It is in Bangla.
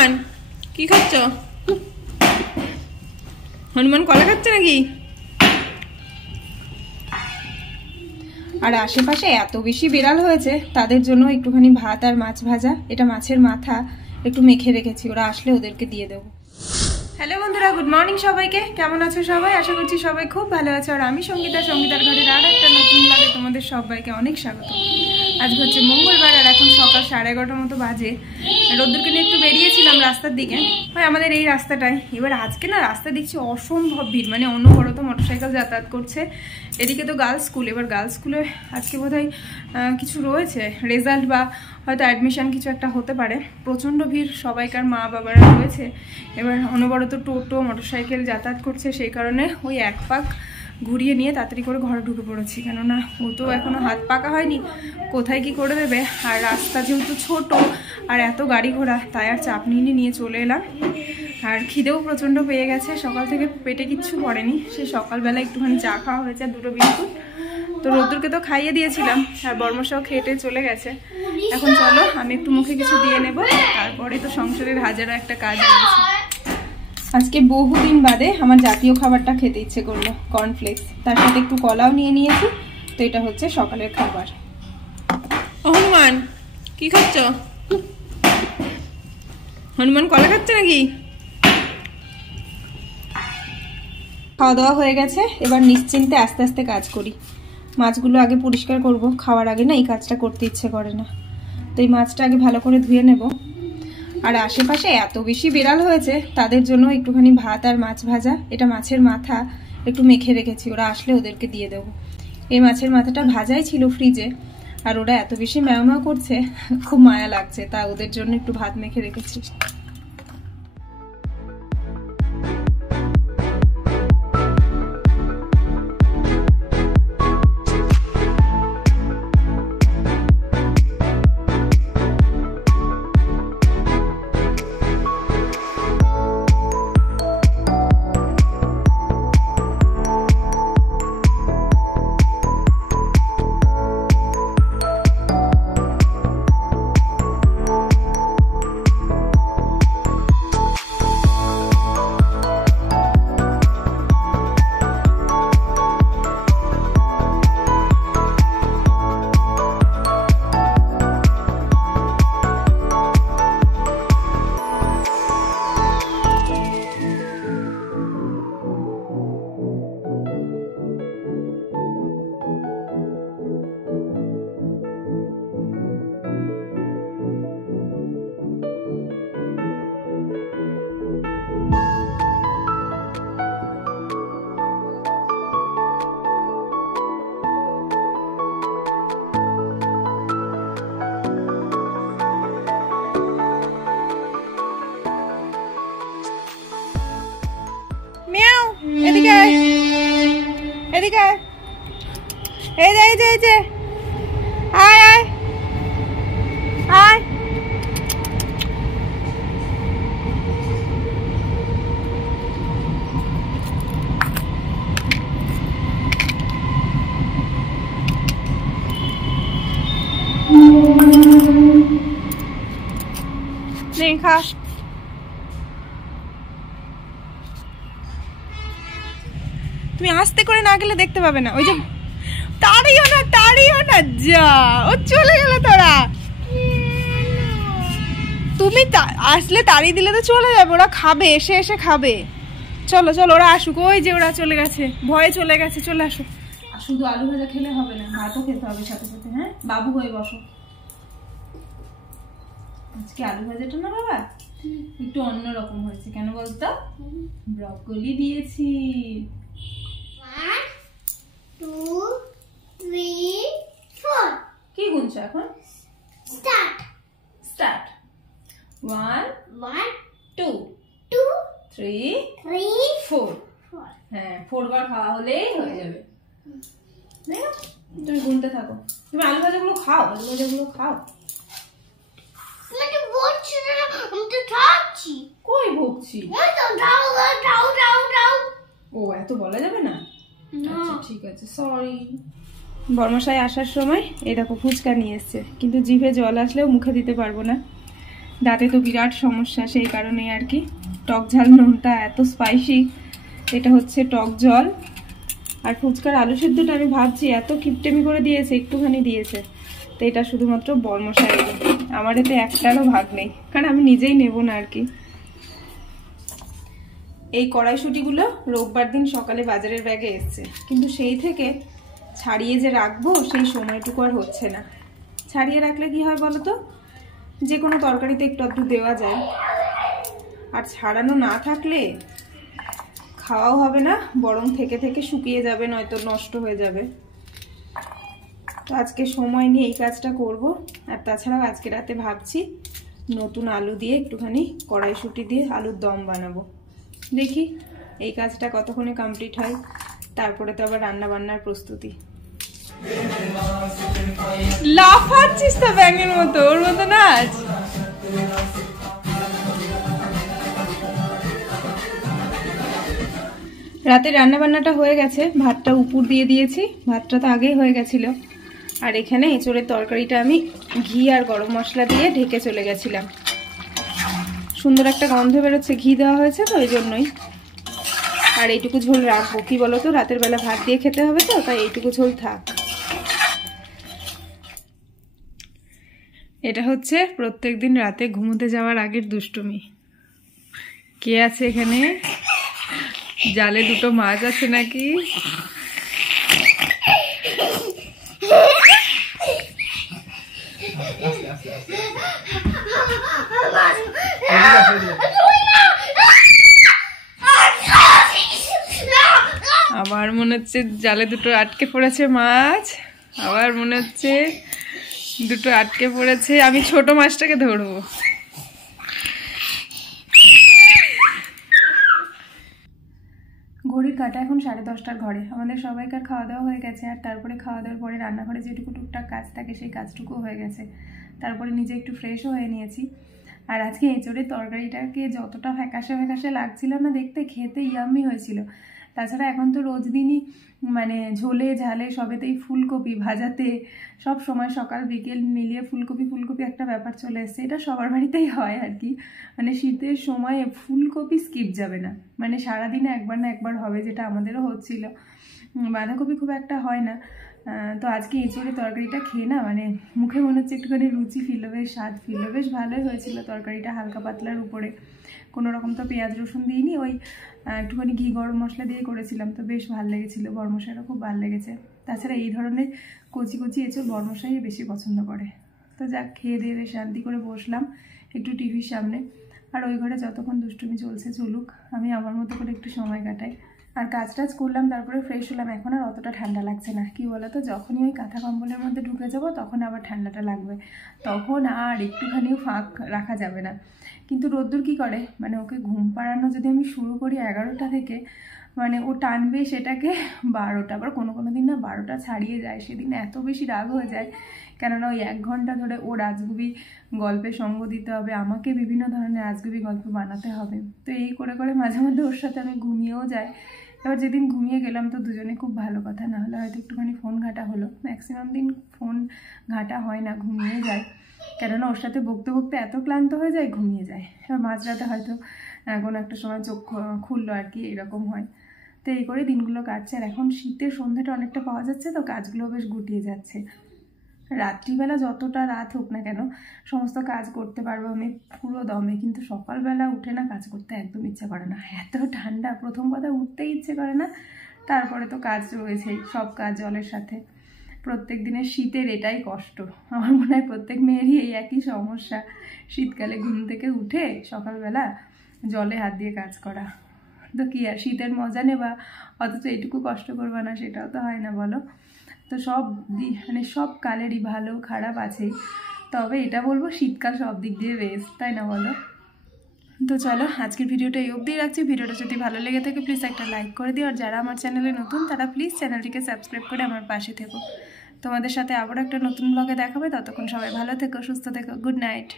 হনুমান কি খাচ্ছ? হনুমান কলা খাচ্ছে নাকি? আর আশেপাশে এত বেশি বিড়াল হয়েছে, তাদের জন্য একটুখানি ভাত আর মাছ ভাজা, এটা মাছের মাথা একটু মেখে রেখেছি, ওরা আসলে ওদেরকে দিয়ে দেবো। হ্যালো বন্ধুরা, গুড মর্নিং সবাইকে। কেমন আছো সবাই? আশা করছি সবাই খুব ভালো আছে। আর আমি সঙ্গীতার ঘরের আর একটা নতুন ব্লগে তোমাদের সবাইকে অনেক স্বাগত। আজকে হচ্ছে মঙ্গলবার আর এখন সকাল 11:30 মতো বাজে। রোদ্দুরকে নিয়ে একটু বেরিয়েছিলাম রাস্তার দিকে, হয় আমাদের এই রাস্তাটায়। এবার আজকে না রাস্তা দেখছি অসম্ভব ভিড়, মানে অনবরত মোটরসাইকেল যাতায়াত করছে। এদিকে তো গার্লস স্কুল, এবার গার্লস স্কুলে আজকে বোধহয় কিছু রয়েছে, রেজাল্ট বা হয়তো অ্যাডমিশন কিছু একটা হতে পারে। প্রচণ্ড ভিড়, সবাইকার মা বাবারা রয়েছে। এবার অনবরত টোটো মোটরসাইকেল যাতায়াত করছে, সেই কারণে ওই এক পাক ঘুরিয়ে নিয়ে তাড়াতাড়ি করে ঘরে ঢুকে পড়েছি, কেননা ও তো এখনো হাত পাকা হয়নি, কোথায় কি করে দেবে। আর রাস্তা যেহেতু ছোট আর এত গাড়ি ঘোড়া, তাই আর চাপ নিয়ে চলে এলাম। আর খিদেও প্রচণ্ড পেয়ে গেছে, সকাল থেকে পেটে কিচ্ছু পড়েনি। সে সকালবেলা একটুখানি চা খাওয়া হয়েছে আর 2টো বিস্কুট। তো রোদ্দুরকে তো খাইয়ে দিয়েছিলাম, আর বর্মশাও খেটে চলে গেছে। এখন চলো আমি একটু মুখে কিছু দিয়ে নেব, তারপরে তো সংসারের হাজারো একটা কাজ রয়েছে। আজকে বহুদিন বাদে আমার জাতীয় খাবারটা খেতে ইচ্ছে করলো, কর্নফ্লেক্স, তার সাথে একটু কলাও নিয়ে নিয়েছি। তো এটা হচ্ছে সকালের খাবার। হনুমান কি খাচ্ছ? হনুমান কলা খাচ্ছে নাকি? খাওয়া দাওয়া হয়ে গেছে, এবার নিশ্চিন্তে আস্তে আস্তে কাজ করি। মাছগুলো আগে পরিষ্কার করব, খাওয়ার আগে না এই কাজটা করতে ইচ্ছে করে না। তো এই মাছটা আগে ভালো করে ধুয়ে নেব। আর আশেপাশে এত বেশি বিড়াল হয়েছে, তাদের জন্য একটুখানি ভাত আর মাছ ভাজা, এটা মাছের মাথা একটু মেখে রেখেছি, ওরা আসলে ওদেরকে দিয়ে দেবো। এই মাছের মাথাটা ভাজাই ছিল ফ্রিজে, আর ওরা এত বেশি ম্যাও ম্যাও করছে, খুব মায়া লাগছে, তা ওদের জন্য একটু ভাত মেখে রেখেছি। এদিকে এদিকে এই যে এই যে আয় আয় আয়। নে খা। তুমি আস্তে করে না গেলে দেখতে পাবে না। ওই যে তাড়িও না, যা ও চলে গেল। তোরা তুমি আসলে তাড়িয়ে দিলে তো চলে যাবে, ওরা খাবে, এসে এসে খাবে। চলো চলো ওরা আসুক, ওই যে ওরা চলে গেছে, ভয়ে চলে গেছে, চলে আসুক। আর শুধু আলু ভাজা খেলে হবে না, ভাতও খেতে হবে সাথে সাথে। হ্যাঁ বাবু হয়ে বসো। আজকে আলু ভাজাটা না বাবা একটু অন্যরকম হয়েছে, কেন বলতো? ব্রকলি দিয়েছি। 1 2 3 4 কি গুনছো এখন? স্টার্ট 1 2 3 4। হ্যাঁ 4 বার খাওয়া হলেই হয়ে যাবে। তুমি গুনতে থাকো। তুমি আলু ভাজাগুলো খাও, আলু ভাজাগুলো খাও। কই ভুগছি? ও এত বলা যাবে না। আচ্ছা ঠিক আছে, সরি। বর্মশাই আসার সময় এই দেখো ফুচকা নিয়ে এসছে, কিন্তু জিভে জল আসলেও মুখে দিতে পারবো না। দাঁতে তো বিরাট সমস্যা, সেই কারণে আর কি। টক ঝাল নুনটা এত স্পাইসি, এটা হচ্ছে টক জল। আর ফুচকার আলু সেদ্ধটা আমি ভাবছি এত কিপটেমি করে দিয়েছে, একটুখানি দিয়েছে, তো এটা শুধুমাত্র বর্মশাই, আমার এতে একটারও ভাগ নেই, কারণ আমি নিজেই নেব না আর কি। এই কড়াইশুঁটিগুলো রোববার দিন সকালে বাজারের ব্যাগে এসছে, কিন্তু সেই থেকে ছাড়িয়ে যে রাখবো সেই সময়টুকু আর হচ্ছে না। ছাড়িয়ে রাখলে কি হয় বলো তো, যে কোনো তরকারিতে একটু একটু দেওয়া যায়, আর ছাড়ানো না থাকলে খাওয়াও হবে না, বরং থেকে থেকে শুকিয়ে যাবে, নয়তো নষ্ট হয়ে যাবে। তো আজকে সময় নিয়ে এই কাজটা করব। আর তাছাড়াও আজকে রাতে ভাবছি নতুন আলু দিয়ে একটুখানি কড়াইশুঁটি দিয়ে আলুর দম বানাবো। দেখি এই কাজটা কতক্ষণে কমপ্লিট হয়, তারপরে তো আবার রান্না বান্নার প্রস্তুতি। লাফাচ্ছিস তো ব্যাঙের মতো, ওর মতো নাচ। রাতে রান্না বান্নাটা হয়ে গেছে, ভাতটা উপর দিয়ে দিয়েছি, ভাতটা তো আগেই হয়ে গেছিল। আর এখানে এঁচোড়ের তরকারিটা আমি ঘি আর গরম মশলা দিয়ে ঢেকে চলে গেছিলাম। সুন্দর একটা গন্ধ বেরোচ্ছে, ঘি দেওয়া হয়েছে তো, ওই জন্যই। আর এইটুকু ঝোল রাখবো, কি বলতো রাতের বেলা ভাত দিয়ে খেতে হবে তো, তাই এইটুকু ঝোল থাক। এটা হচ্ছে প্রত্যেকদিন রাতে ঘুমোতে যাওয়ার আগের দুষ্টুমি। কে আছে এখানে? জালে দুটো মাছ আছে নাকি? আবার মনে হচ্ছে জালে দুটো আটকে পড়েছে মাছ, আবার মনে হচ্ছে দুটো আটকে পড়েছে, আমি ছোট মাছটাকে ধরবো। ঘড়ির কাঁটা এখন 10:30টার ঘরে। আমাদের সবাইকার খাওয়া দাওয়া হয়ে গেছে, আর তারপরে খাওয়া দাওয়ার পরে রান্নাঘরে যেটুকু টুকটাক কাজ থাকে সেই কাজটুকু হয়ে গেছে। তারপরে নিজে একটু ফ্রেশও হয়ে নিয়েছি। আর আজকে এঁচোড়ের তরকারিটাকে যতটা ফ্যাকাশে ফ্যাকাশে লাগছিল না দেখতে, খেতে ইয়াম্মি হয়েছিল। তাছাড়া এখন তো রোজ দিনই মানে ঝোলে ঝালে সবেতেই ফুলকপি ভাজাতে সব সময় সকাল বিকেল মিলিয়ে ফুলকপি একটা ব্যাপার চলে এসছে। এটা সবার বাড়িতেই হয় আর কি, মানে শীতের সময়ে ফুলকপি স্কিপ যাবে না, মানে সারাদিনে একবার না একবার হবে, যেটা আমাদেরও হচ্ছিল। বাঁধাকপি খুব একটা হয় না। তো আজকে এঁচোড়ের তরকারিটা খেয়ে না মানে মুখে মনে হচ্ছে একটুখানি রুচি ফিরল, বেশ স্বাদ ফিরল, বেশ ভালোই হয়েছিল তরকারিটা, হালকা পাতলার উপরে। কোনো রকম তো পেঁয়াজ রসুন দিইনি, ওই একটুখানি ঘি গরম মশলা দিয়ে করেছিলাম, তো বেশ ভালো লেগেছিলো, বরমশাইরও খুব ভালো লেগেছে। তাছাড়া এই ধরনের কচি কচি এঁচোড় বরমশাই বেশি পছন্দ করে। তো যাক, খেয়ে দিয়ে বেশ শান্তি করে বসলাম একটু টিভির সামনে। আর ওই ঘরে যতক্ষণ দুষ্টুমি চলছে চলুক, আমি আমার মতো করে একটু সময় কাটাই। আর কাজ টাজ করলাম, তারপরে ফ্রেশ হলাম। এখন আর অতটা ঠান্ডা লাগছে না, কি বলতো, যখনই ওই কাঁথা কম্বলের মধ্যে ঢুকে যাবো তখন আবার ঠান্ডাটা লাগবে, তখন আর একটুখানিও ফাঁক রাখা যাবে না। কিন্তু রোদ্দুর কি করে, মানে ওকে ঘুম পাড়ানো যদি আমি শুরু করি 11টা থেকে, মানে ও টানবে সেটাকে 12টা, আবার কোনো কোনো দিন না 12টা ছাড়িয়ে যায়, সেদিন এত বেশি রাগ হয়ে যায়। কেননা ওই 1 ঘন্টা ধরে ও রাজগুবি গল্পে সঙ্গ দিতে হবে, আমাকে বিভিন্ন ধরনের রাজগুবি গল্প বানাতে হবে। তো এই করে করে মাঝে মাঝে ওর সাথে আমি ঘুমিয়েও যাই। এবার যেদিন ঘুমিয়ে গেলাম তো দুজনে খুব ভালো কথা, না হলে হয়তো একটুখানি ফোন ঘাটা হলো। ম্যাক্সিমাম দিন ফোন ঘাটা হয় না, ঘুমিয়ে যায়। কেননা ওর সাথে বকতে বকতে এত ক্লান্ত হয়ে যায়, ঘুমিয়ে যায়। এবার মাঝরাতে হয়তো কোনো একটা সময় চোখ খুললো আর কি, এরকম হয়। তো এই করে দিনগুলো কাটছে। আর এখন শীতের সন্ধ্যাটা অনেকটা পাওয়া যাচ্ছে, তো কাজগুলো বেশ গুটিয়ে যাচ্ছে। রাত্রিবেলা যতটা রাত হোক না কেন সমস্ত কাজ করতে পারবো আমি পুরো দমে, কিন্তু সকালবেলা উঠে না কাজ করতে একদম ইচ্ছে করে না, এত ঠান্ডা। প্রথম কথা উঠতেই ইচ্ছে করে না, তারপরে তো কাজ রয়েছেই, সব কাজ জলের সাথে। প্রত্যেক দিনের শীতের এটাই কষ্ট, আমার মনে হয় প্রত্যেক মেয়েরই এই একই সমস্যা, শীতকালে ঘুম থেকে উঠে সকালবেলা জলে হাত দিয়ে কাজ করা। তো কি আর শীতের মজা নেবা, অথচ এইটুকু কষ্ট করবা না, সেটাও তো হয় না বলো। তো সব মানে সব কালেরই ভালো খারাপ আছেই, তবে এটা বলবো শীতকাল সব দিক দিয়ে বেস্ট, তাই না বলো। তো চলো আজকের ভিডিওটা এই অবধি রাখছি। ভিডিওটা যদি ভালো লেগে থাকে প্লিজ একটা লাইক করে দিও, আর যারা আমার চ্যানেলে নতুন তারা প্লিজ চ্যানেলটিকে সাবস্ক্রাইব করে আমার পাশে থেকো। তোমাদের সাথে আবারও একটা নতুন ব্লগে দেখাবে, ততক্ষণ সবাই ভালো থেকো, সুস্থ থেকো, গুড নাইট।